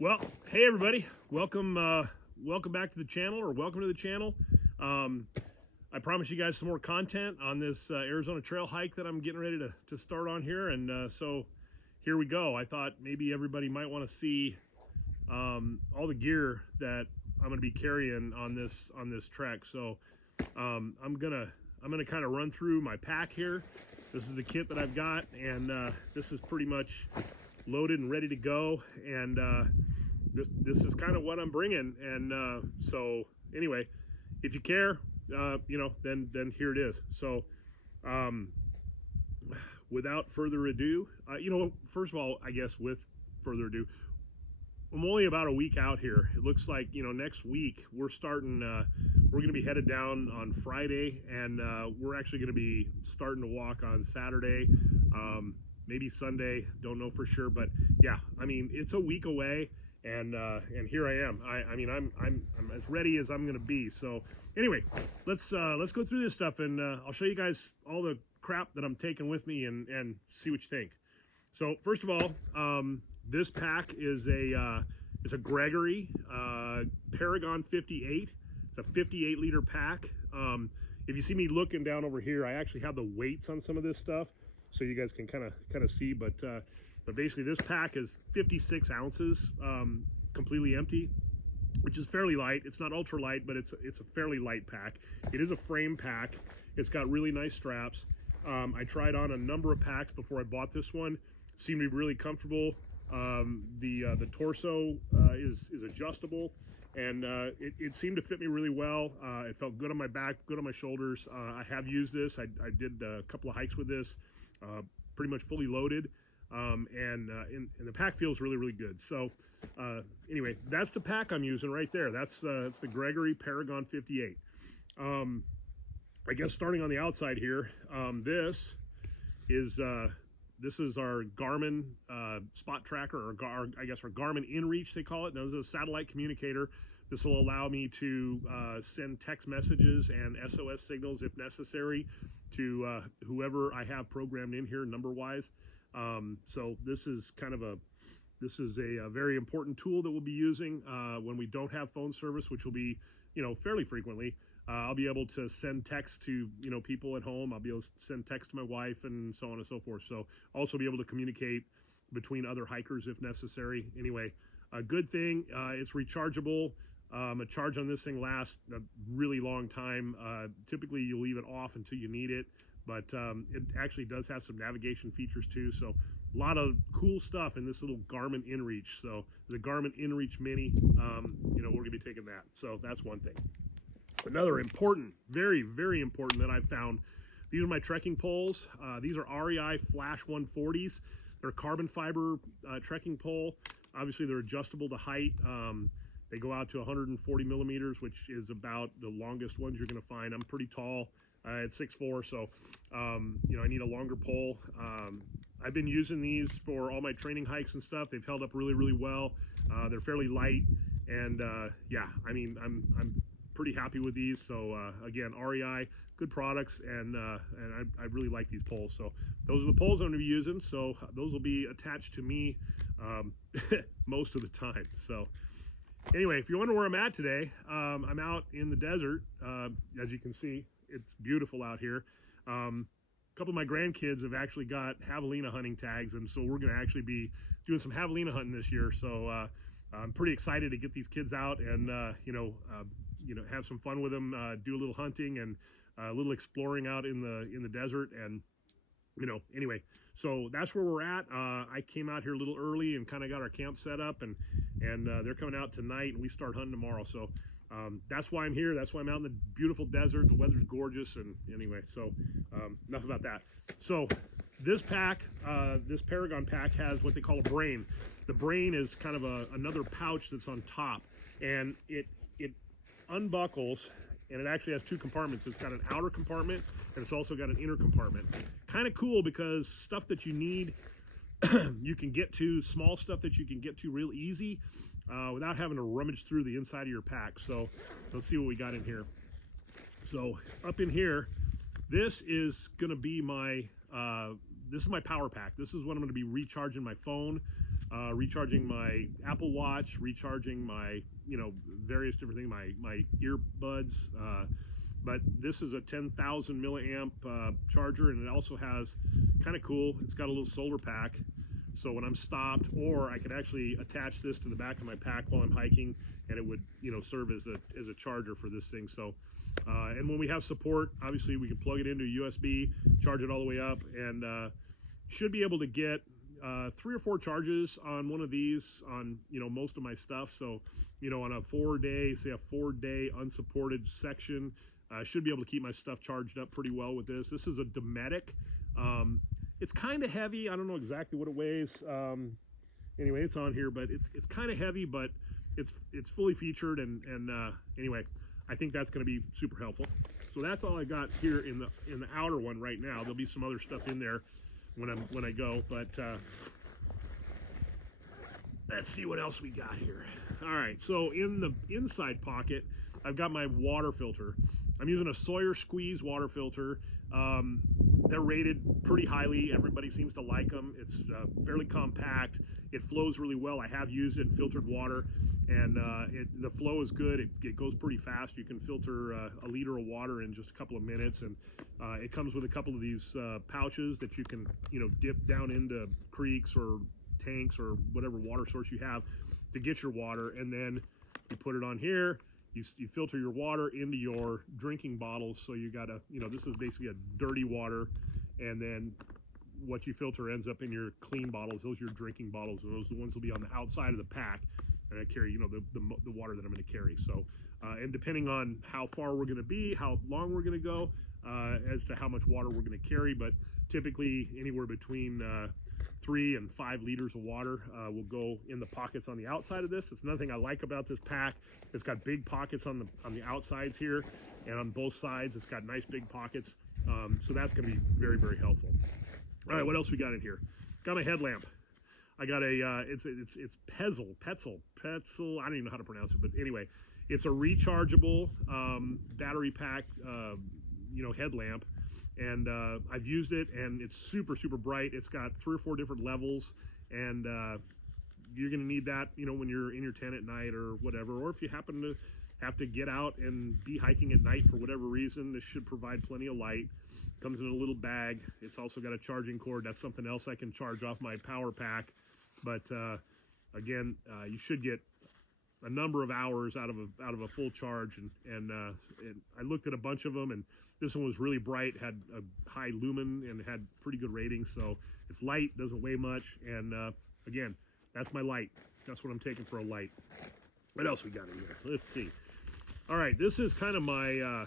Well, hey everybody, welcome back to the channel, or welcome to the channel. I promise you guys some more content on this Arizona trail hike that I'm getting ready to start on here, and so here we go. I thought maybe everybody might want to see all the gear that I'm going to be carrying on this trek. So I'm gonna kind of run through my pack here. This is the kit that I've got, and this is pretty much loaded and ready to go, and this is kind of what I'm bringing. And so anyway, if you care, then here it is. So without further ado, first of all, I guess with further ado, I'm only about a week out here. It looks like, next week we're starting, we're going to be headed down on Friday, and we're actually going to be starting to walk on Saturday, maybe Sunday, don't know for sure, but yeah, I mean, it's a week away, and here I am. I'm as ready as I'm going to be. So anyway, let's go through this stuff, and I'll show you guys all the crap that I'm taking with me, and see what you think. So first of all, this pack is it's a Gregory Paragon 58. It's a 58 liter pack. If you see me looking down over here, I actually have the weights on some of this stuff, so you guys can kind of see. But basically, this pack is 56 ounces, completely empty, which is fairly light. It's not ultra light, but it's a fairly light pack. It is a frame pack. It's got really nice straps. I tried on a number of packs before I bought this one. Seemed to be really comfortable. The torso is adjustable, and it seemed to fit me really well. It felt good on my back, good on my shoulders. I have used this. I did a couple of hikes with this, pretty much fully loaded, and the pack feels really, really good. So anyway, that's the pack I'm using right there. That's the Gregory Paragon 58. I guess starting on the outside here, this is our Garmin spot tracker, or I guess our Garmin InReach, they call it. Now, this is a satellite communicator. This will allow me to send text messages and SOS signals if necessary to whoever I have programmed in here number-wise. So this is a very important tool that we'll be using when we don't have phone service, which will be fairly frequently. I'll be able to send text to people at home. I'll be able to send text to my wife, and so on and so forth. So also be able to communicate between other hikers if necessary. Anyway, a good thing, it's rechargeable. A charge on this thing lasts a really long time. Typically you leave it off until you need it, but it actually does have some navigation features too. So a lot of cool stuff in this little Garmin InReach. So the Garmin InReach Mini, we're gonna be taking that. So that's one thing. Another important, very, very important that I've found, these are my trekking poles. These are REI Flash 140s. They're carbon fiber trekking pole. Obviously, they're adjustable to height. They go out to 140 millimeters, which is about the longest ones you're going to find. I'm pretty tall at 6'4", so I need a longer pole. I've been using these for all my training hikes and stuff. They've held up really, really well. They're fairly light, and yeah, I mean, I'm pretty happy with these. So again, REI, good products, and I really like these poles. So those are the poles I'm going to be using. So those will be attached to me most of the time. So anyway, if you wonder where I'm at today, I'm out in the desert. As you can see, it's beautiful out here. A couple of my grandkids have actually got javelina hunting tags, and so we're going to actually be doing some javelina hunting this year. So I'm pretty excited to get these kids out and have some fun with them, do a little hunting and a little exploring out in the desert. And anyway, so that's where we're at. I came out here a little early and kind of got our camp set up, and they're coming out tonight, and we start hunting tomorrow. So that's why I'm here. That's why I'm out in the beautiful desert. The weather's gorgeous. And anyway, so enough about that. So this pack, this Paragon pack, has what they call a brain. The brain is kind of another pouch that's on top, and it unbuckles, and it actually has two compartments. It's got an outer compartment, and it's also got an inner compartment. Kind of cool, because stuff that you need you can get to, small stuff that you can get to real easy without having to rummage through the inside of your pack. So let's see what we got in here. So up in here, this is going to be my this is my power pack. This is what I'm going to be recharging my phone, recharging my Apple Watch, recharging my, various different things, my earbuds. But this is a 10,000 milliamp charger, and it also has, kind of cool, it's got a little solar pack. So when I'm stopped, or I could actually attach this to the back of my pack while I'm hiking, and it would, serve as a charger for this thing. So, and when we have support, obviously we can plug it into USB, charge it all the way up, and should be able to get 3 or 4 charges on one of these on, most of my stuff. So, on a 4-day unsupported section, I should be able to keep my stuff charged up pretty well with this. This is a Dometic. It's kind of heavy. I don't know exactly what it weighs. Anyway, it's on here, but it's kind of heavy, but it's fully featured. And anyway, I think that's going to be super helpful. So that's all I got here in the outer one right now. There'll be some other stuff in there when I go, but let's see what else we got here. All right, so in the inside pocket, I've got my water filter. I'm using a Sawyer Squeeze water filter. They're rated pretty highly. Everybody seems to like them. It's fairly compact. It flows really well. I have used it in filtered water, and the flow is good. It goes pretty fast. You can filter a liter of water in just a couple of minutes, and it comes with a couple of these pouches that you can, dip down into creeks or tanks or whatever water source you have to get your water, and then you put it on here. You filter your water into your drinking bottles, so you gotta, this is basically a dirty water, and then what you filter ends up in your clean bottles. Those are your drinking bottles, and those are the ones will be on the outside of the pack, and I carry, the water that I'm going to carry. So, and depending on how far we're going to be, how long we're going to go, as to how much water we're going to carry, but typically anywhere between 3 and 5 liters of water will go in the pockets on the outside of this. It's another thing I like about this pack. It's got big pockets on the outsides here, and on both sides it's got nice big pockets. So that's going to be very, very helpful. All right, what else we got in here? Got my headlamp. I got a it's Petzl. I don't even know how to pronounce it, but anyway, it's a rechargeable battery pack headlamp. And I've used it, and it's super, super bright. It's got 3 or 4 different levels, and you're going to need that, when you're in your tent at night or whatever. Or if you happen to have to get out and be hiking at night for whatever reason, this should provide plenty of light. Comes in a little bag. It's also got a charging cord. That's something else I can charge off my power pack. But again, you should get a number of hours out of a full charge, and I looked at a bunch of them, and this one was really bright, had a high lumen, and had pretty good ratings. So it's light, doesn't weigh much, and again, that's my light. That's what I'm taking for a light. What else we got in here? Let's see. All right, this is kind of my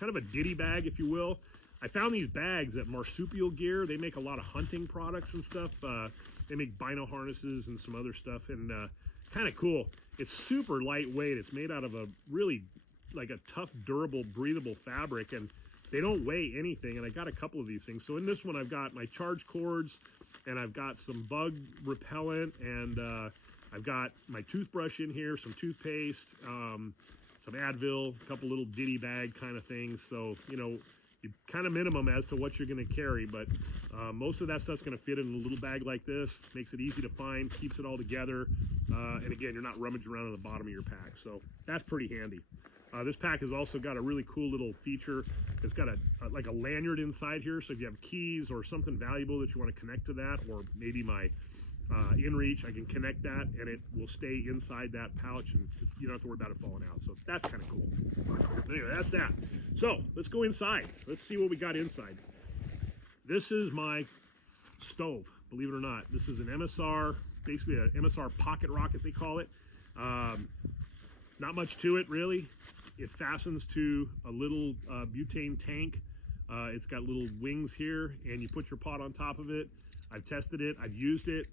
kind of a ditty bag, if you will. I found these bags at Marsupial Gear. They make a lot of hunting products and stuff. They make bino harnesses and some other stuff, and kind of cool. It's super lightweight. It's made out of a really like a tough, durable, breathable fabric, and they don't weigh anything. And I got a couple of these things. So in this one, I've got my charge cords, and I've got some bug repellent, and I've got my toothbrush in here, some toothpaste, some Advil, a couple little ditty bag kind of things. So, you kind of minimum as to what you're going to carry, but most of that stuff's going to fit in a little bag like this. Makes it easy to find, keeps it all together, and again, you're not rummaging around on the bottom of your pack, so that's pretty handy. This pack has also got a really cool little feature. It's got like a lanyard inside here, so if you have keys or something valuable that you want to connect to that, or maybe my inReach, I can connect that, and it will stay inside that pouch, and you don't have to worry about it falling out. So that's kind of cool. Anyway, that's that. So let's go inside. Let's see what we got inside. This is my stove, believe it or not. This is an MSR, basically an MSR pocket rocket, they call it. Not much to it, really. It fastens to a little butane tank. It's got little wings here, and you put your pot on top of it. I've tested it. I've used it.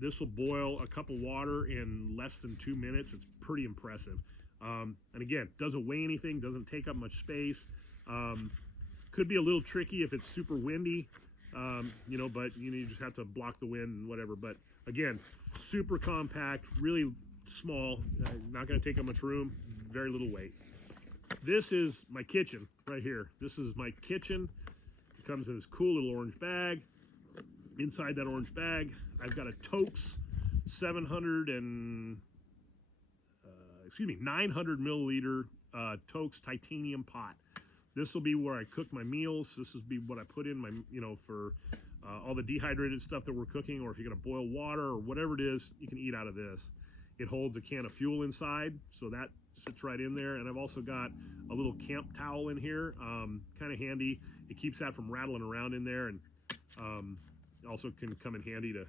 This will boil a cup of water in less than 2 minutes. It's pretty impressive. And again, doesn't weigh anything, doesn't take up much space. Could be a little tricky if it's super windy, but you just have to block the wind and whatever. But again, super compact, really small, not going to take up much room, very little weight. This is my kitchen right here. This is my kitchen. It comes in this cool little orange bag. Inside that orange bag, I've got a Toaks 900 milliliter Toaks titanium pot. This will be where I cook my meals. This will be what I put in my, for all the dehydrated stuff that we're cooking, or if you're gonna boil water or whatever it is, you can eat out of this. It holds a can of fuel inside, so that sits right in there. And I've also got a little camp towel in here, kind of handy. It keeps that from rattling around in there, and also can come in handy to,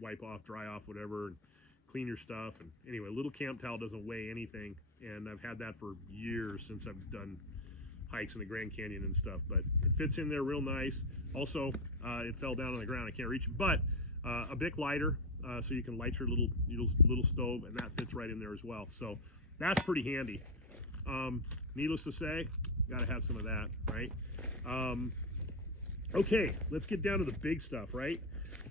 wipe off, dry off, whatever, and clean your stuff. And anyway, a little camp towel doesn't weigh anything, and I've had that for years since I've done hikes in the Grand Canyon and stuff, but it fits in there real nice. Also, it fell down on the ground. I can't reach it, but a Bic lighter, so you can light your little stove, and that fits right in there as well. So that's pretty handy. Needless to say, got to have some of that, right? Okay, let's get down to the big stuff, right?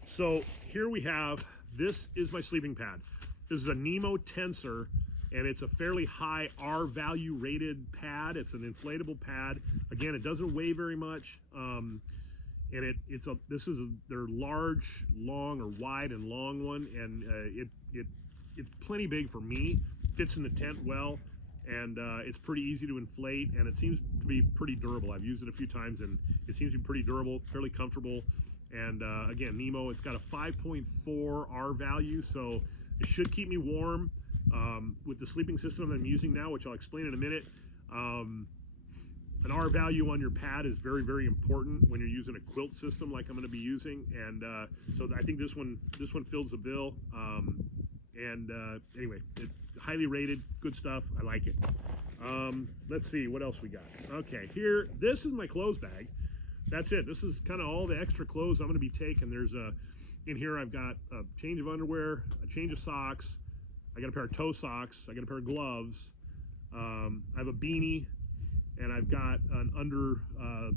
So here we have, this is my sleeping pad. This is a Nemo Tensor, and it's a fairly high R value rated pad. It's an inflatable pad. Again, it doesn't weigh very much. And this is their large, long, or wide and long one, and it's plenty big for me. Fits in the tent well, and it's pretty easy to inflate, and it seems to be pretty durable. I've used it a few times, and it seems to be pretty durable, fairly comfortable. And again, Nemo, it's got a 5.4 R value, so it should keep me warm. With the sleeping system that I'm using now, which I'll explain in a minute, an R value on your pad is very, very important when you're using a quilt system like I'm going to be using, and so I think this one fills the bill. Anyway, it's highly rated, good stuff. I like it. Let's see what else we got. Okay, here, this is my clothes bag. That's it. This is kind of all the extra clothes I'm going to be taking. There's in here I've got a change of underwear, a change of socks. I got a pair of toe socks. I got a pair of gloves. I have a beanie, and I've got an under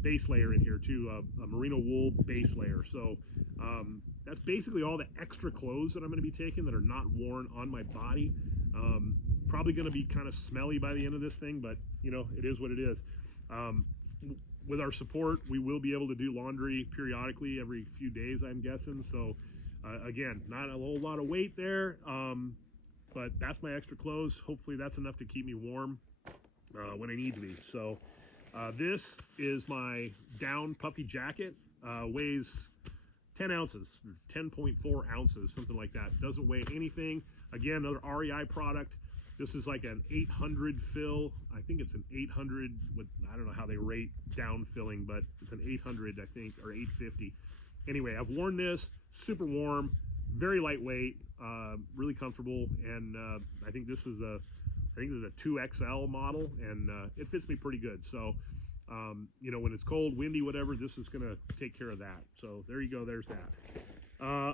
base layer in here too, a merino wool base layer. So that's basically all the extra clothes that I'm going to be taking that are not worn on my body. Probably going to be kind of smelly by the end of this thing, but it is what it is. With our support, we will be able to do laundry periodically every few days, I'm guessing. So again, not a whole lot of weight there. But that's my extra clothes. Hopefully that's enough to keep me warm when I need to be. So this is my down puffy jacket. Weighs 10 ounces, 10.4 ounces, something like that. Doesn't weigh anything. Again, another REI product. This is like an 800 fill. I think it's an 800 with, I don't know how they rate down filling, but it's an 800, I think, or 850. Anyway, I've worn this, super warm, very lightweight, really comfortable, and I think this is a 2XL model, and it fits me pretty good. So, when it's cold, windy, whatever, this is gonna take care of that. So there you go, there's that.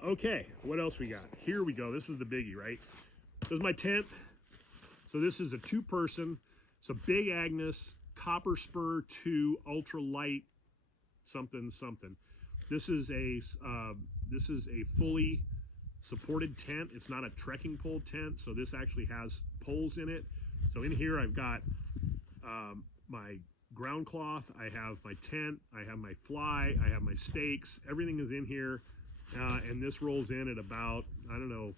Okay, what else we got? Here we go. This is the biggie, right? This is my tent. So this is a 2-person. It's a Big Agnes Copper Spur 2 ultra light something. This is a fully supported tent. It's not a trekking pole tent, so this actually has poles in it. So in here I've got my ground cloth, I have my tent, I have my fly, I have my stakes. Everything is in here, and this rolls in at about, I don't know,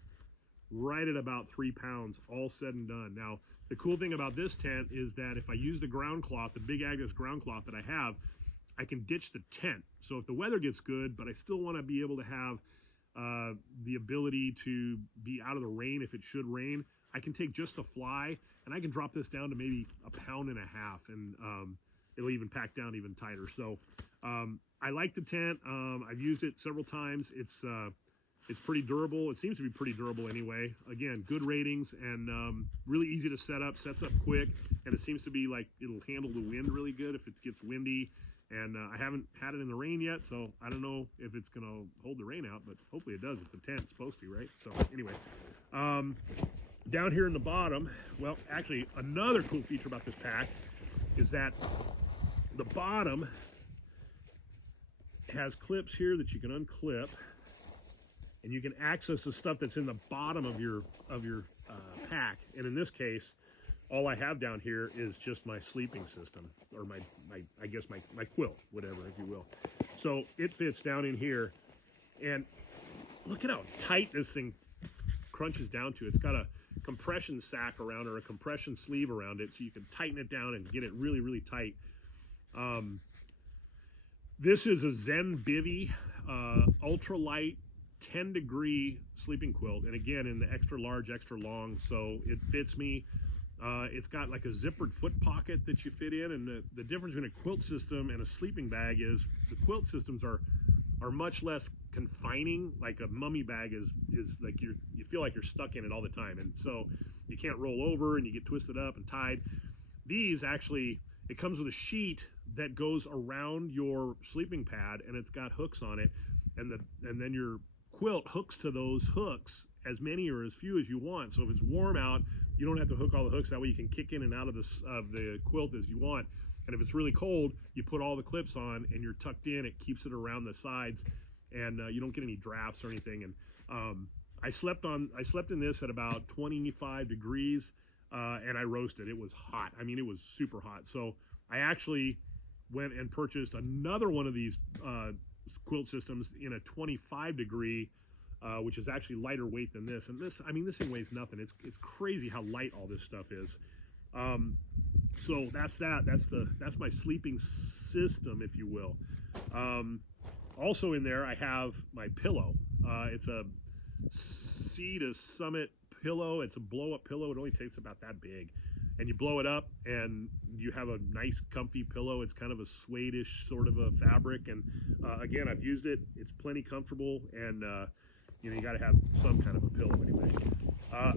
right at about 3 pounds, all said and done. Now, the cool thing about this tent is that if I use the ground cloth, the Big Agnes ground cloth that I have, I can ditch the tent. So if the weather gets good, but I still want to be able to have the ability to be out of the rain if it should rain, I can take just the fly, and I can drop this down to maybe 1.5 pounds, and it'll even pack down even tighter. So I like the tent. I've used it several times. It's pretty durable. It seems to be pretty durable anyway. Again, good ratings, and really easy to set up. Sets up quick, and it seems to be like it'll handle the wind really good if it gets windy. And I haven't had it in the rain yet, so I don't know if it's going to hold the rain out, but hopefully it does. It's a tent. It's supposed to, right? So anyway, down here in the bottom, well, actually, another cool feature about this pack is that the bottom has clips here that you can unclip, and you can access the stuff that's in the bottom of your pack. And in this case, all I have down here is just my sleeping system, or my quilt, whatever, if you will. So it fits down in here, And look at how tight this thing crunches down to. It's got a compression sack around, or a compression sleeve around it, so you can tighten it down and get it really, really tight. This is a Zen Bivy ultralight 10-degree sleeping quilt, and again in the extra large, extra long, so it fits me. It's got like a zippered foot pocket that you fit in, and the difference between a quilt system and a sleeping bag is the quilt systems are much less confining. Like a mummy bag is like you feel like you're stuck in it all the time, and so you can't roll over and you get twisted up and tied. These actually, it comes with a sheet that goes around your sleeping pad, and it's got hooks on it, and then your quilt hooks to those hooks, as many or as few as you want. So if it's warm out, you don't have to hook all the hooks. That way you can kick in and out of the quilt as you want. And if it's really cold, you put all the clips on and you're tucked in. It keeps it around the sides, and you don't get any drafts or anything. And I slept in this at about 25 degrees, and I roasted. It was hot. I mean, it was super hot. So I actually went and purchased another one of these quilt systems in a 25 degree, which is actually lighter weight than this. And this, I mean, this thing weighs nothing. It's crazy how light all this stuff is. So that's that. That's my sleeping system, if you will. Also in there, I have my pillow. It's a Sea to Summit pillow. It's a blow-up pillow. It only takes about that big, and you blow it up, and you have a nice, comfy pillow. It's kind of a suede-ish sort of a fabric, and again, I've used it. It's plenty comfortable, and you got to have some kind of a pillow anyway.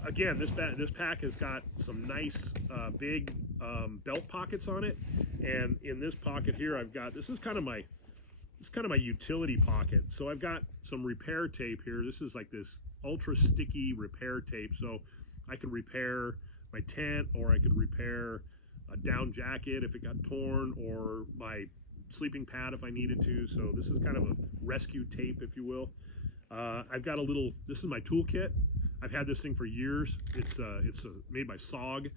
Again, this pack has got some nice big belt pockets on it, and in this pocket here, I've got, this is kind of my utility pocket. So I've got some repair tape here. This is like this ultra sticky repair tape, so I could repair my tent, or I could repair a down jacket if it got torn, or my sleeping pad if I needed to. So this is kind of a rescue tape, if you will. I've got a little, this is my toolkit. I've had this thing for years. It's made by SOG,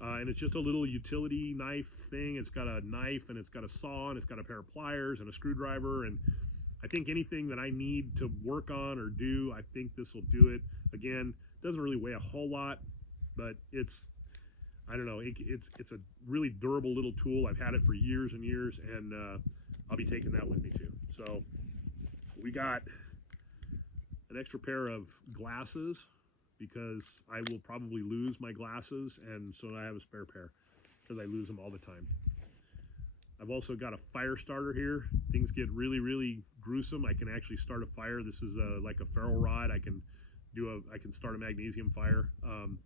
and it's just a little utility knife thing. It's got a knife, and it's got a saw, and it's got a pair of pliers and a screwdriver, and I think anything that I need to work on or do, I think this will do it. Again, doesn't really weigh a whole lot, but it's, I don't know, it's a really durable little tool. I've had it for years and years, and I'll be taking that with me too. So we got an extra pair of glasses, because I will probably lose my glasses, and so I have a spare pair because I lose them all the time. I've also got a fire starter here. Things get really, really gruesome. I can actually start a fire. This is like a ferro rod. I can start a magnesium fire.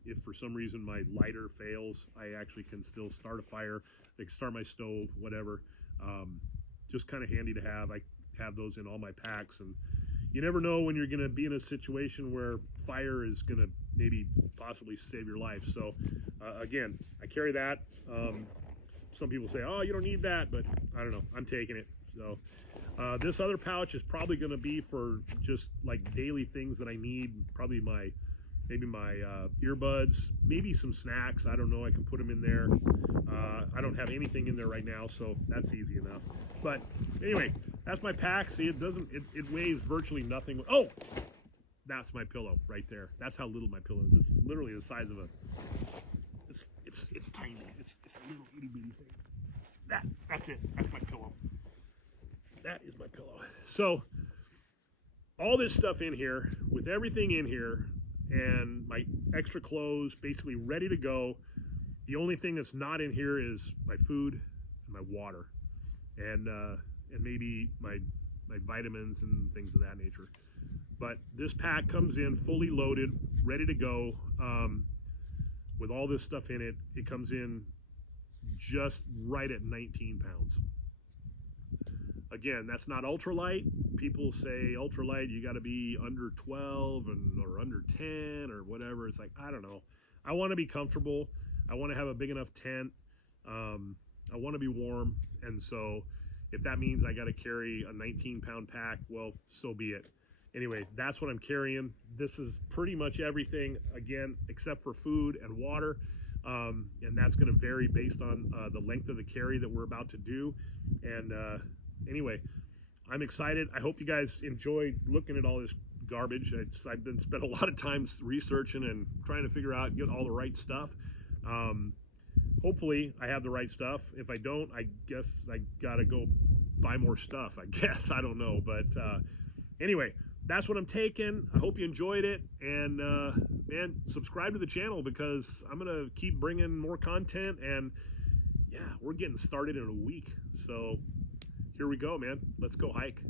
If for some reason my lighter fails, I actually can still start a fire. I can start my stove, whatever. Just kind of handy to have. I have those in all my packs, and you never know when you're going to be in a situation where fire is going to maybe possibly save your life. So again, I carry that. Some people say, oh, you don't need that, but I don't know, I'm taking it. So this other pouch is probably going to be for just like daily things that I need. Probably maybe my earbuds, maybe some snacks. I don't know, I can put them in there. I don't have anything in there right now, so that's easy enough. But anyway, that's my pack. See, it weighs virtually nothing. Oh, that's my pillow right there. That's how little my pillow is. It's literally the size of it's tiny. It's a little itty bitty thing. That's it. That's my pillow. That is my pillow. So all this stuff in here, with everything in here, and my extra clothes basically ready to go. The only thing that's not in here is my food and my water, and maybe my vitamins and things of that nature. But this pack comes in fully loaded, ready to go, with all this stuff in it. It comes in just right at 19 pounds. Again, that's not ultralight. People say ultralight, you got to be under 12 or under 10 or whatever. It's like, I don't know. I want to be comfortable. I want to have a big enough tent. I want to be warm. And so if that means I got to carry a 19-pound pack, well, so be it. Anyway, that's what I'm carrying. This is pretty much everything, again, except for food and water. And that's going to vary based on the length of the carry that we're about to do. And anyway, I'm excited. I hope you guys enjoy looking at all this garbage. I've been spent a lot of time researching and trying to figure out, get all the right stuff. Hopefully I have the right stuff. If I don't, I guess I gotta go buy more stuff, I guess. I don't know. But anyway, that's what I'm taking. I hope you enjoyed it. And man, subscribe to the channel because I'm going to keep bringing more content. And yeah, we're getting started in a week. So here we go, man. Let's go hike.